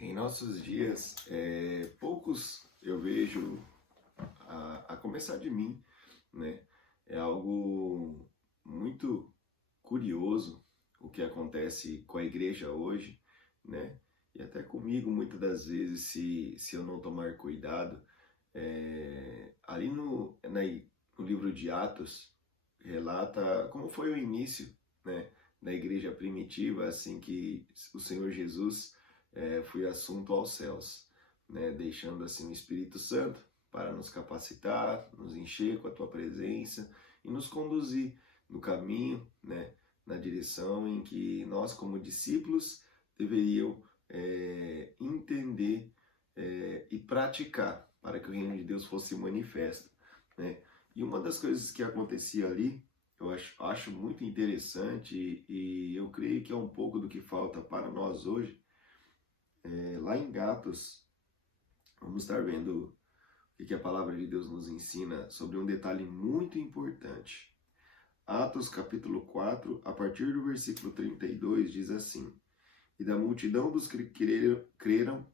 Em nossos dias, poucos eu vejo, a começar de mim, né? É algo muito curioso o que acontece com a igreja hoje, né? E até comigo, muitas das vezes, se eu não tomar cuidado, ali no livro de Atos, relata como foi o início, né, da igreja primitiva, assim que o Senhor Jesus foi assunto aos céus, né, deixando assim o Espírito Santo para nos capacitar, nos encher com a tua presença e nos conduzir no caminho, né, na direção em que nós, como discípulos, deveriam entender e praticar para que o reino de Deus fosse manifesto, né? E uma das coisas que acontecia ali, eu acho muito interessante e eu creio que é um pouco do que falta para nós hoje, lá em Atos, vamos estar vendo o que a palavra de Deus nos ensina sobre um detalhe muito importante. Atos capítulo 4, a partir do versículo 32, diz assim: E da multidão dos que creram,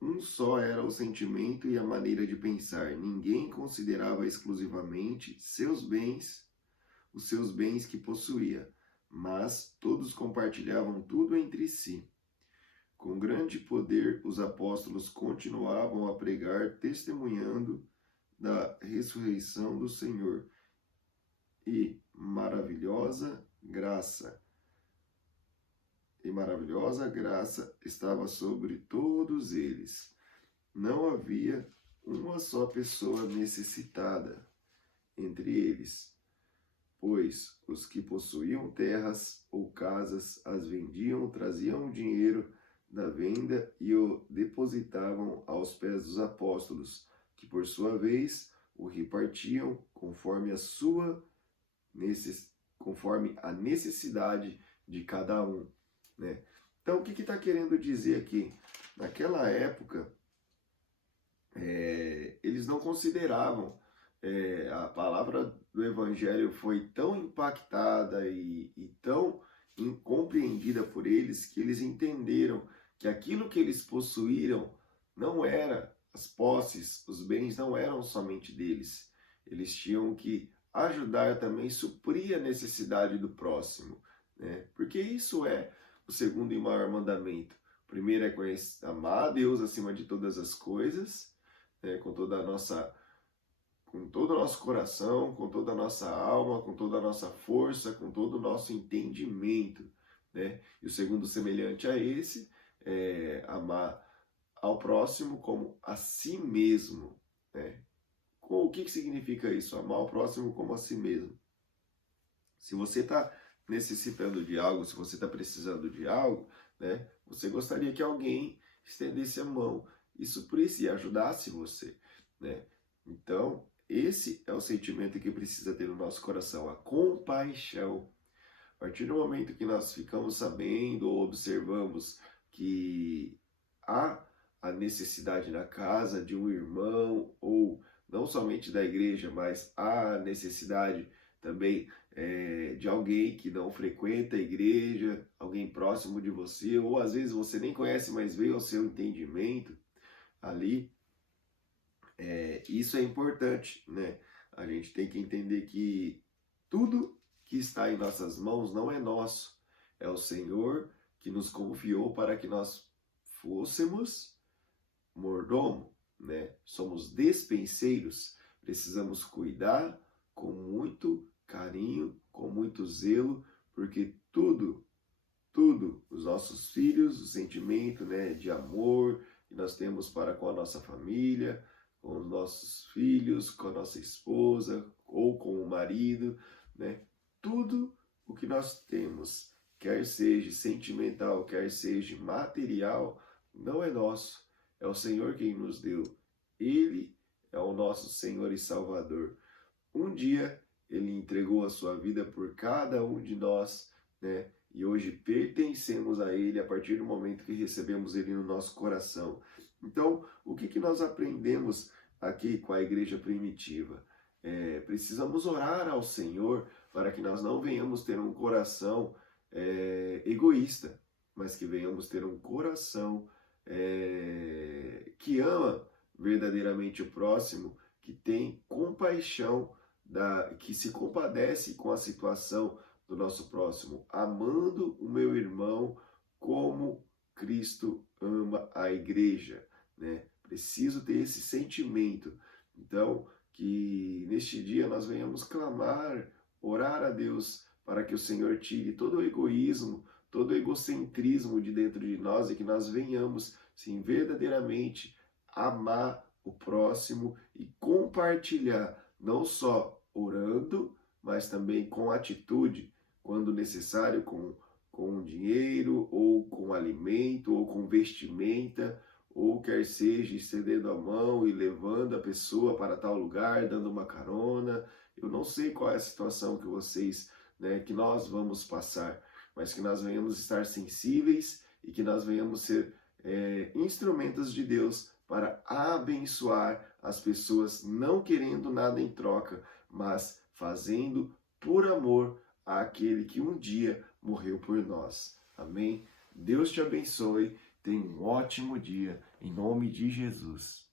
um só era o sentimento e a maneira de pensar. Ninguém considerava exclusivamente os seus bens que possuía, mas todos compartilhavam tudo entre si. Com grande poder, os apóstolos continuavam a pregar, testemunhando da ressurreição do Senhor. E maravilhosa graça estava sobre todos eles. Não havia uma só pessoa necessitada entre eles, pois os que possuíam terras ou casas as vendiam, traziam o dinheiro da venda e o depositavam aos pés dos apóstolos, que por sua vez o repartiam conforme a necessidade de cada um, né? Então, o que está querendo dizer aqui? Naquela época, eles não consideravam, a palavra do Evangelho foi tão impactada e tão incompreendida por eles que eles entenderam que aquilo que eles possuíram não era as posses, os bens não eram somente deles. Eles tinham que ajudar também, suprir a necessidade do próximo, né? Porque isso é o segundo e maior mandamento. O primeiro é amar a Deus acima de todas as coisas, né, com todo o nosso coração, com toda a nossa alma, com toda a nossa força, com todo o nosso entendimento, né? E o segundo, semelhante a esse, é amar ao próximo como a si mesmo, né? O que significa isso? Amar ao próximo como a si mesmo. Se você está necessitando de algo, se você está precisando de algo, né, você gostaria que alguém estendesse a mão e suprisse e ajudasse você, né? Então, esse é o sentimento que precisa ter no nosso coração, a compaixão. A partir do momento que nós ficamos sabendo ou observamos que há a necessidade na casa de um irmão, ou não somente da igreja, mas há a necessidade também de alguém que não frequenta a igreja, alguém próximo de você, ou às vezes você nem conhece, mas veio ao seu entendimento ali, isso é importante, né? A gente tem que entender que tudo que está em nossas mãos não é nosso, é o Senhor que nos confiou para que nós fôssemos mordomo, né? Somos despenseiros, precisamos cuidar com muito carinho, com muito zelo, porque tudo, os nossos filhos, o sentimento, né, de amor que nós temos para com a nossa família, com os nossos filhos, com a nossa esposa ou com o marido, né? Tudo o que nós temos, quer seja sentimental, quer seja material, não é nosso. É o Senhor quem nos deu. Ele é o nosso Senhor e Salvador. Um dia ele entregou a sua vida por cada um de nós, né? E hoje pertencemos a Ele a partir do momento que recebemos Ele no nosso coração. Então, o que nós aprendemos aqui com a igreja primitiva? Precisamos orar ao Senhor para que nós não venhamos ter um coração egoísta, mas que venhamos ter um coração que ama verdadeiramente o próximo, que tem compaixão, que se compadece com a situação do nosso próximo, amando o meu irmão como Cristo ama a igreja, né? Preciso ter esse sentimento. Então, que neste dia nós venhamos clamar, orar a Deus para que o Senhor tire todo o egoísmo, todo o egocentrismo de dentro de nós e que nós venhamos, sim, verdadeiramente amar o próximo e compartilhar, não só orando, mas também com atitude, quando necessário, com dinheiro, ou com alimento, ou com vestimenta, ou quer seja estendendo a mão e levando a pessoa para tal lugar, dando uma carona. Eu não sei qual é a situação que vocês, né, que nós vamos passar, mas que nós venhamos estar sensíveis e que nós venhamos ser instrumentos de Deus para abençoar as pessoas, não querendo nada em troca, mas fazendo por amor àquele que um dia morreu por nós. Amém? Deus te abençoe. Tenha um ótimo dia, em nome de Jesus.